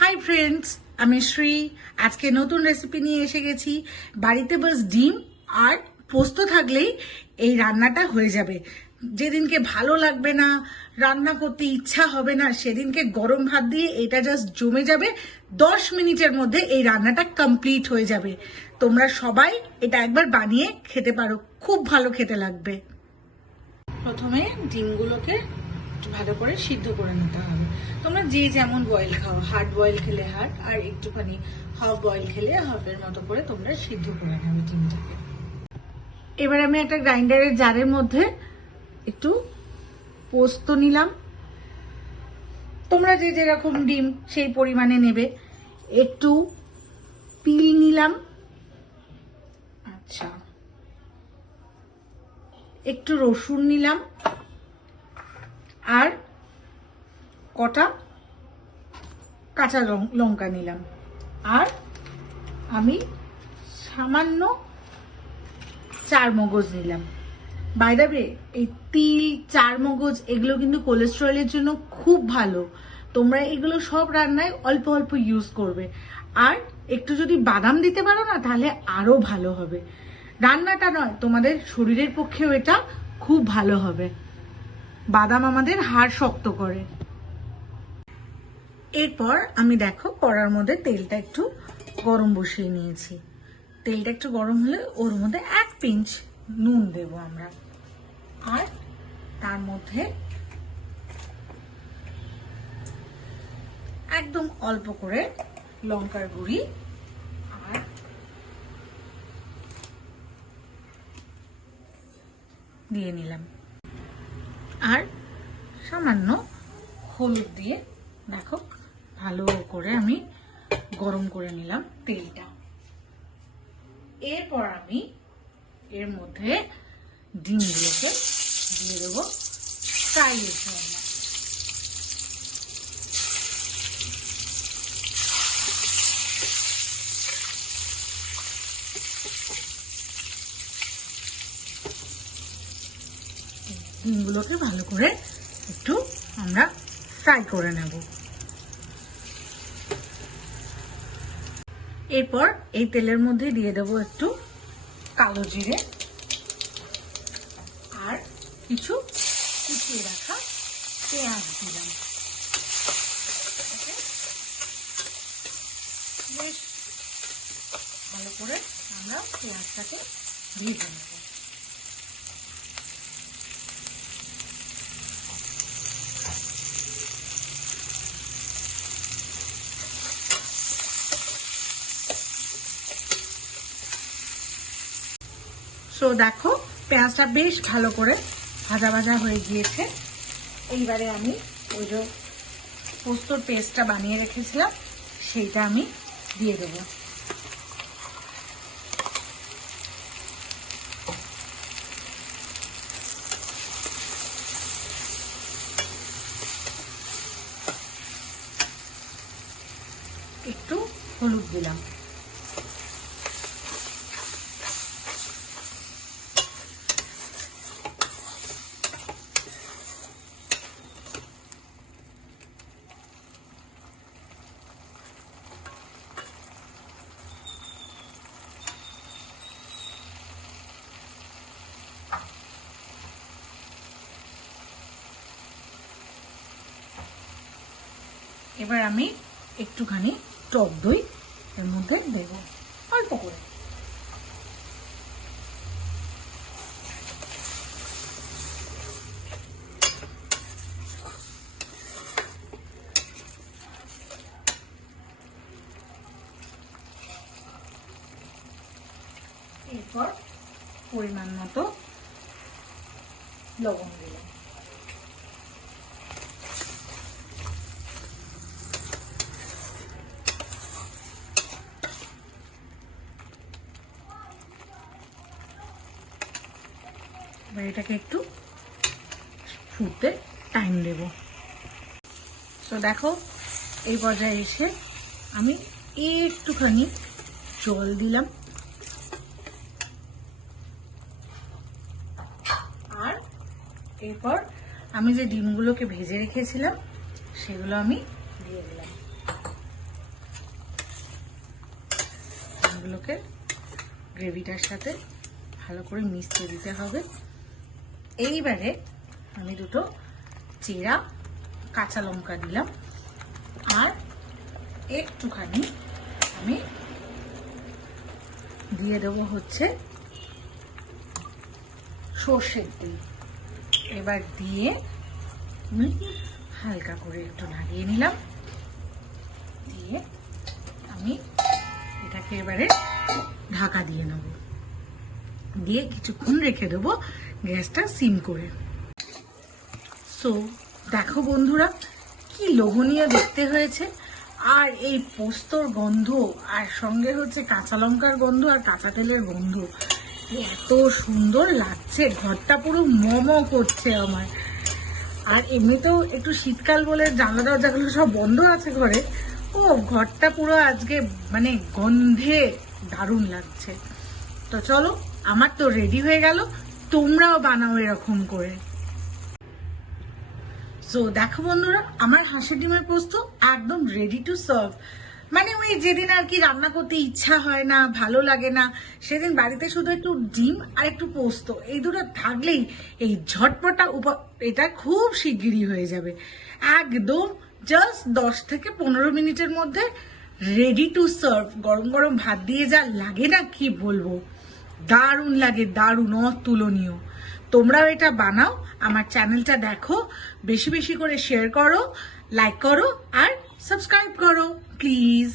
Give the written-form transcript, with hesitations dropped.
Hi friends, আমি শ্রী। আজকে নতুন রেসিপি নিয়ে এসে গেছি। বাড়িতে বাস ডিম আর পোস্ত থাকলেই এই রান্নাটা হয়ে যাবে। যেদিনকে ভালো লাগবে না, রান্না করতে ইচ্ছা হবে না, সেদিনকে গরম ভাত দিয়ে এটা জাস্ট জমে যাবে। 10 মিনিটের মধ্যে এই রান্নাটা কমপ্লিট হয়ে যাবে। তোমরা সবাই এটা একবার বানিয়ে খেতে পারো, খুব ভালো খেতে লাগবে। প্রথমে ডিমগুলোকে ভালো করে সিদ্ধ করে নিতে হবে। তোমরা যে যেমন বয়েল খাও, হার্ড বয়েল খেলে হার্ড, আর একটুখানি হাফ বয়েল খেলে হাফের মতো করে তোমরা সিদ্ধ করে নেবে ডিমটাকে। এবার আমি একটা গ্রাইন্ডারের জারের মধ্যে একটু পোস্ত নিলাম। তোমরা যে যেরকম ডিম সেই পরিমাণে নেবে। একটু তিল নিলাম, আচ্ছা, একটু রসুন নিলাম, আর কটা কাঁচা লঙ্কা নিলাম, আর আমি সামান্য চারমগজ নিলাম। বাই দ্য ওয়ে, এই তিল, চারমগজ এগুলো কিন্তু কোলেস্টেরলের জন্য খুব ভালো। তোমরা এগুলো সব রান্নায় অল্প অল্প ইউজ করবে। আর একটু যদি বাদাম দিতে পারো না, তাহলে আরো ভালো হবে। রান্নাটা নয়, তোমাদের শরীরের পক্ষেও এটা খুব ভালো হবে। বাদাম আমাদের হাড় শক্ত করে। এরপর আমি দেখো কড়ার মধ্যে তেলটা একটু গরম বসিয়ে নিয়েছি। তেলটা একটু গরম হলে ওর মধ্যে 1 পিঞ্চ নুন দেব আমরা, আর তার মধ্যে একদম অল্প করে লঙ্কার গুঁড়ি আর দিয়ে নিলাম, আর সামান্য হলুদ দিয়ে দেখো ভালো করে আমি গরম করে নিলাম তেলটা। এরপর আমি এর মধ্যে ডিমগুলোকে দিয়ে দেবো ফ্রাইয়ের জন্য। ডিমগুলোকে ভালো করে একটু আমরা ফ্রাই করে নেব। এরপর এই তেলের মধ্যে দিয়ে দেব একটু কালো জিরে আর কিছু কুচিয়ে রাখা পেঁয়াজ দিলাম। বেশ ভালো করে আমরা পেঁয়াজটাকে ভেজে নেব। তো দেখো পেঁয়াজটা বেশ ভালো করে ভাজা ভাজা হয়ে গিয়েছে। এইবারে আমি ওই যে পোস্তর পেস্টটা বানিয়ে রেখেছিলাম সেইটা আমি দিয়ে দেবো। একটু হলুদ দিলাম। এবার আমি একটুখানি টক দই এর মধ্যে দেব, অল্প করে। এরপর পরিমাণ মতো লবণ দিলাম। এবার এটাকে একটু ফুটতে টাইম দেব। তো দেখো এই পর্যায়ে এসে আমি একটুখানি জল দিলাম, আর এরপর আমি যে ডিমগুলোকে ভেজে রেখেছিলাম সেগুলো আমি দিয়ে দিলাম। এগুলোকে গ্রেভিটার সাথে ভালো করে মিশিয়ে দিতে হবে। এইবারে আমি দুটো চেরা কাঁচা লঙ্কা দিলাম, আর একটুখানি আমি দিয়ে দেবো হচ্ছে সর্ষের তেল। এবার দিয়ে আমি হালকা করে একটু লাগিয়ে নিলাম, দিয়ে আমি এটাকে এবারে ঢাকা দিয়ে নেব, দিয়ে কিছুক্ষণ রেখে দেবো গ্যাসটা সিম করে। সো দেখো বন্ধুরা, কি লোভনীয় দেখতে হয়েছে। আর এই পোস্তর গন্ধ আর সঙ্গে হচ্ছে কাঁচা লঙ্কার গন্ধ আর কাঁচা তেলের গন্ধ, এত সুন্দর লাগছে, ঘরটা পুরো মোমো করছে আমার। আর এমনিতেও একটু শীতকাল বলে জানলা দরজাগুলো সব বন্ধ আছে ঘরে, ও ঘরটা পুরো আজকে মানে গন্ধে দারুণ লাগছে। তো চলো, আমার তো রেডি হয়ে গেল, তোমরাও বানাও এরকম করে। সো দেখো বন্ধুরা, আমার হাঁসের ডিমের পোস্ত একদম রেডি টু সার্ভ। মানে ওই যেদিন আর কি রান্না করতে ইচ্ছা হয় না, ভালো লাগে না, সেদিন বাড়িতে শুধু একটু ডিম আর একটু পোস্ত, এই দুটো থাকলেই এই ঝটপটা এটা খুব শিগগিরই হয়ে যাবে। একদম জাস্ট 10 থেকে 15 মিনিটের মধ্যে রেডি টু সার্ভ। গরম গরম ভাত দিয়ে যা লাগে না, কি বলবো, দারুণ লাগে, দারুণ, অতুলনীয়। তোমরাও এটা বানাও, আমার চ্যানেলটা দেখো, বেশি বেশি করে শেয়ার করো, লাইক করো আর সাবস্ক্রাইব করো প্লিজ।